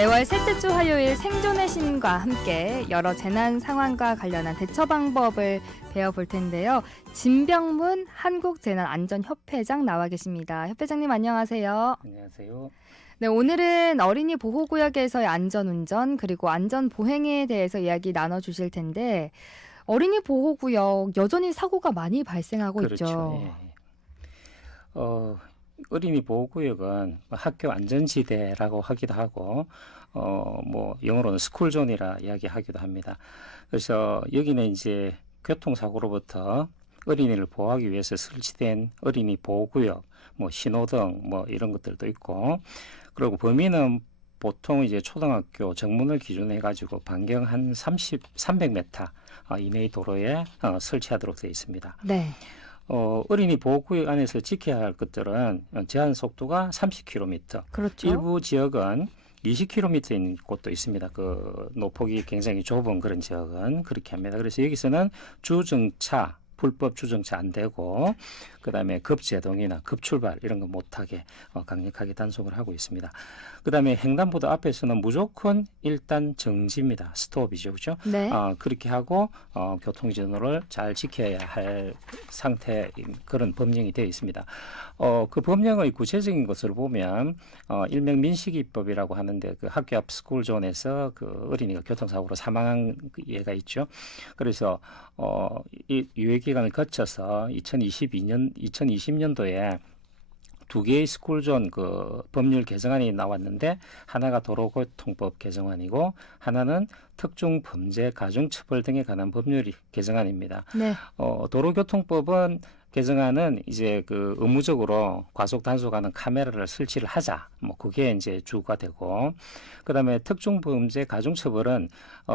매월 셋째 주 화요일 생존의 신과 함께 여러 재난 상황과 관련한 대처 방법을 배워볼 텐데요. 진병문 한국재난안전협회장 나와 계십니다. 협회장님 안녕하세요. 안녕하세요. 네, 오늘은 어린이 보호구역에서의 안전운전 그리고 안전보행에 대해서 이야기 나눠주실 텐데 어린이 보호구역 여전히 사고가 많이 발생하고 그렇죠. 있죠. 예. 어린이 보호구역은 학교 안전지대라고 하기도 하고 뭐 영어로는 스쿨존이라 이야기하기도 합니다. 그래서 여기는 이제 교통사고로부터 어린이를 보호하기 위해서 설치된 어린이 보호구역, 뭐 신호등 뭐 이런 것들도 있고, 그리고 범위는 보통 이제 초등학교 정문을 기준으로 해가지고 반경 한 300m 이내의 도로에 설치하도록 되어 있습니다. 네. 어린이 보호구역 안에서 지켜야 할 것들은 제한 속도가 30km. 그렇죠. 일부 지역은 20km 있는 곳도 있습니다. 그 노폭이 굉장히 좁은 그런 지역은 그렇게 합니다. 그래서 여기서는 주정차, 불법 주정차 안 되고, 그 다음에 급제동이나 급출발 이런 거 못하게 강력하게 단속을 하고 있습니다. 그 다음에 횡단보도 앞에서는 무조건 일단 정지입니다. 스톱이죠, 그렇죠? 네. 그렇게 하고 교통전호를 잘 지켜야 할 상태인 그런 법령이 되어 있습니다. 그 법령의 구체적인 것을 보면 일명 민식이법이라고 하는데, 그 학교 앞 스쿨존에서 그 어린이가 교통사고로 사망한 그 예가 있죠. 그래서 이 유예기간을 거쳐서 2020년도에 두 개의 스쿨존 그 법률 개정안이 나왔는데, 하나가 도로교통법 개정안이고 하나는 특중범죄 가중처벌 등에 관한 법률 개정안입니다. 네. 도로교통법은 개정안은 이제 그 의무적으로 과속 단속하는 카메라를 설치를 하자, 뭐 그게 이제 주가 되고, 그다음에 특중범죄 가중처벌은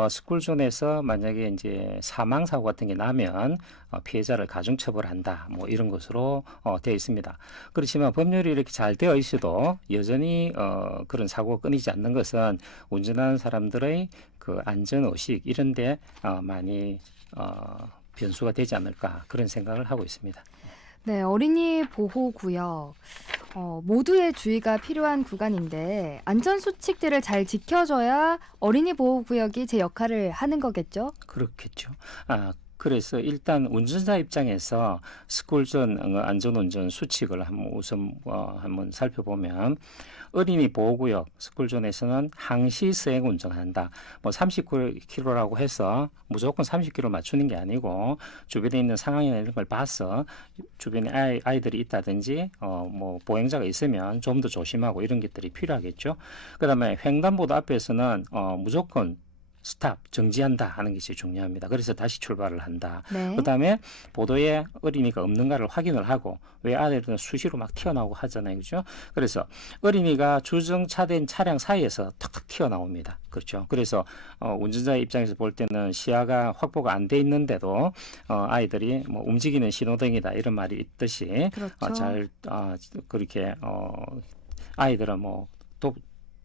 스쿨존에서 만약에 이제 사망 사고 같은 게 나면 피해자를 가중처벌한다, 뭐 이런 것으로 되어 있습니다. 그렇지만 법률이 이렇게 잘 되어 있어도 여전히 그런 사고가 끊이지 않는 것은 운전하는 사람들의 그 안전 의식 이런데 많이 변수가 되지 않을까, 그런 생각을 하고 있습니다. 네, 어린이 보호구역 모두의 주의가 필요한 구간인데 안전수칙들을 잘 지켜줘야 어린이 보호구역이 제 역할을 하는 거겠죠? 그렇겠죠. 그래서 일단 운전자 입장에서 스쿨존 안전운전 수칙을 한번 살펴보면, 어린이 보호구역 스쿨존에서는 항시 수행 운전한다. 뭐 30km라고 해서 무조건 30km 맞추는 게 아니고, 주변에 있는 상황이나 이런 걸 봐서 주변에 아이들이 있다든지 뭐 보행자가 있으면 좀 더 조심하고 이런 것들이 필요하겠죠. 그다음에 횡단보도 앞에서는 무조건 스탑, 정지한다 하는 것이 중요합니다. 그래서 다시 출발을 한다. 네. 그다음에 보도에 어린이가 없는가를 확인을 하고, 왜 아이들은 수시로 막 튀어나오고 하잖아요, 그렇죠? 그래서 어린이가 주정차된 차량 사이에서 탁탁 튀어나옵니다. 그렇죠? 그래서 운전자의 입장에서 볼 때는 시야가 확보가 안 돼 있는데도 아이들이 뭐 움직이는 신호등이다 이런 말이 있듯이 그렇죠. 잘 그렇게 아이들은 뭐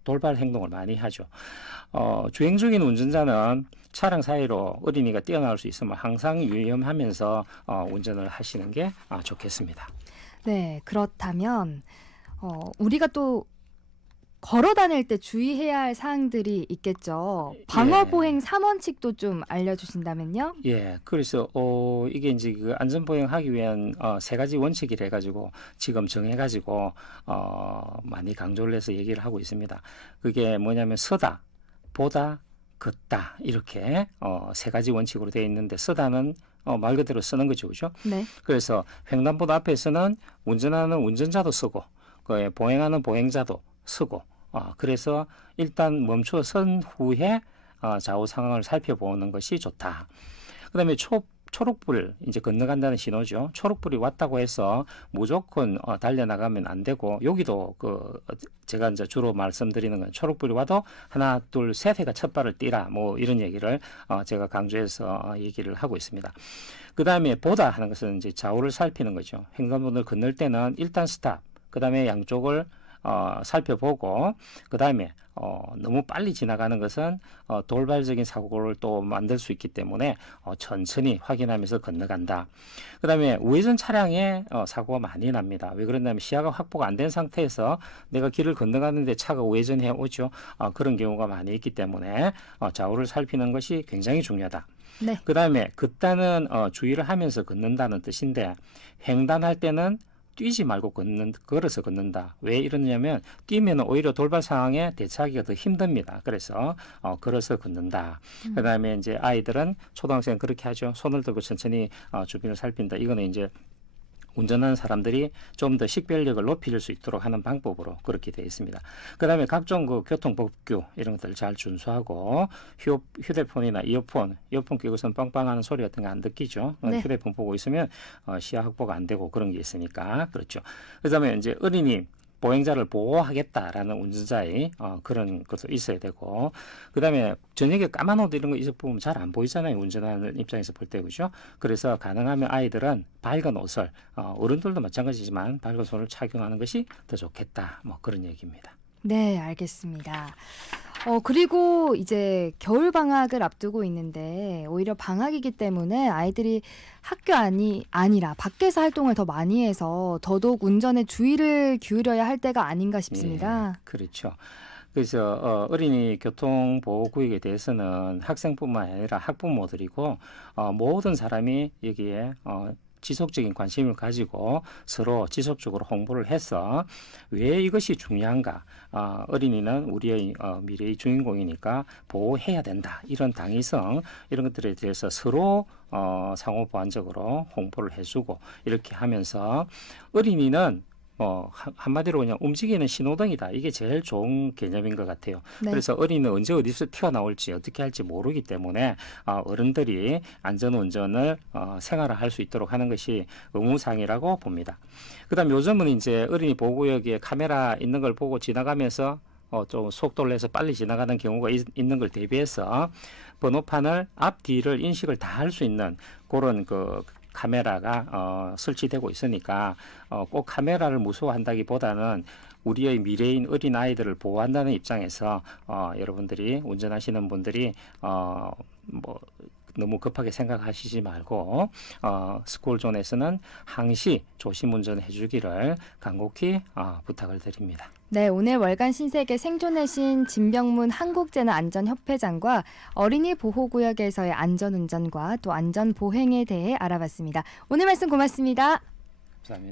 돌발 행동을 많이 하죠. 주행 중인 운전자는 차량 사이로 어린이가 뛰어나올 수 있으면 항상 유념하면서 운전을 하시는 게 좋겠습니다. 네, 그렇다면 우리가 또 걸어 다닐 때 주의해야 할 사항들이 있겠죠. 방어보행 3원칙도 좀 알려주신다면요? 예, 그래서 이게 이제 그 안전보행하기 위한 세 가지 원칙이라 해가지고 지금 정해가지고 많이 강조를 해서 얘기를 하고 있습니다. 그게 뭐냐면 서다, 보다, 걷다, 이렇게 세 가지 원칙으로 되어 있는데, 서다는 말 그대로 쓰는 거죠, 그죠? 네. 그래서 횡단보도 앞에서는 운전하는 운전자도 서고, 그 보행하는 보행자도 서고, 그래서 일단 멈춰 선 후에 좌우 상황을 살펴보는 것이 좋다. 그다음에 초록불 이제 건너간다는 신호죠. 초록불이 왔다고 해서 무조건 달려나가면 안 되고, 여기도 제가 이제 주로 말씀드리는 건 초록불이 와도 하나, 둘, 셋 해가 첫 발을 띄라, 뭐 이런 얘기를 제가 강조해서 얘기를 하고 있습니다. 그 다음에 보다 하는 것은 이제 좌우를 살피는 거죠. 횡단보도를 건널 때는 일단 스탑, 그 다음에 양쪽을 살펴보고 그다음에 너무 빨리 지나가는 것은 돌발적인 사고를 또 만들 수 있기 때문에 천천히 확인하면서 건너간다. 그다음에 우회전 차량에 사고가 많이 납니다. 왜 그러냐면 시야가 확보가 안 된 상태에서 내가 길을 건너가는데 차가 우회전해 오죠. 그런 경우가 많이 있기 때문에 좌우를 살피는 것이 굉장히 중요하다. 네. 그다음에 걷다는 주의를 하면서 걷는다는 뜻인데 횡단할 때는 뛰지 말고 걸어서 걷는다. 왜 이러냐면 뛰면 오히려 돌발 상황에 대처하기가 더 힘듭니다. 그래서 걸어서 걷는다. 그다음에 이제 아이들은 초등학생 그렇게 하죠. 손을 들고 천천히 주변을 살핀다. 이거는 이제 운전하는 사람들이 좀 더 식별력을 높일 수 있도록 하는 방법으로 그렇게 되어 있습니다. 그다음에 각종 그 교통법규 이런 것들 잘 준수하고 휴대폰이나 이어폰 끼고선 빵빵하는 소리 같은 거 안 듣기죠. 네. 휴대폰 보고 있으면 시야 확보가 안 되고 그런 게 있으니까 그렇죠. 그다음에 이제 어린이 보행자를 보호하겠다라는 운전자의 그런 것도 있어야 되고 그다음에 저녁에 까만 옷 이런 거 입어보면 잘 안 보이잖아요. 운전하는 입장에서 볼 때 그죠. 그래서 가능하면 아이들은 밝은 옷을 어른들도 마찬가지지만 밝은 옷을 착용하는 것이 더 좋겠다. 뭐 그런 얘기입니다. 네, 알겠습니다. 그리고 이제 겨울 방학을 앞두고 있는데 오히려 방학이기 때문에 아이들이 학교 아니라 밖에서 활동을 더 많이 해서 더더욱 운전에 주의를 기울여야 할 때가 아닌가 싶습니다. 예, 그렇죠. 그래서 어린이 교통보호구역에 대해서는 학생뿐만 아니라 학부모들이고 모든 사람이 여기에 지속적인 관심을 가지고 서로 지속적으로 홍보를 해서 왜 이것이 중요한가? 어린이는 우리의 미래의 주인공이니까 보호해야 된다. 이런 당위성 이런 것들에 대해서 서로 상호 보완적으로 홍보를 해주고 이렇게 하면서 어린이는 한마디로 그냥 움직이는 신호등이다. 이게 제일 좋은 개념인 것 같아요. 네. 그래서 어린이는 언제 어디서 튀어나올지 어떻게 할지 모르기 때문에 어른들이 안전운전을 생활을 할 수 있도록 하는 것이 의무사항이라고 봅니다. 그다음 요즘은 이제 어린이 보호구역에 카메라 있는 걸 보고 지나가면서 좀 속도를 내서 빨리 지나가는 경우가 있는 걸 대비해서 번호판을 앞뒤를 인식을 다 할 수 있는 그런 그 카메라가 설치되고 있으니까 꼭 카메라를 무서워한다기보다는 우리의 미래인 어린 아이들을 보호한다는 입장에서 여러분들이 운전하시는 분들이 뭐 너무 급하게 생각하시지 말고 스쿨존에서는 항시 조심 운전해 주기를 간곡히 부탁을 드립니다. 네, 오늘 월간 신세계 생존의 신 진병문 한국재난안전협회장과 어린이 보호구역에서의 안전운전과 또 안전보행에 대해 알아봤습니다. 오늘 말씀 고맙습니다. 감사합니다.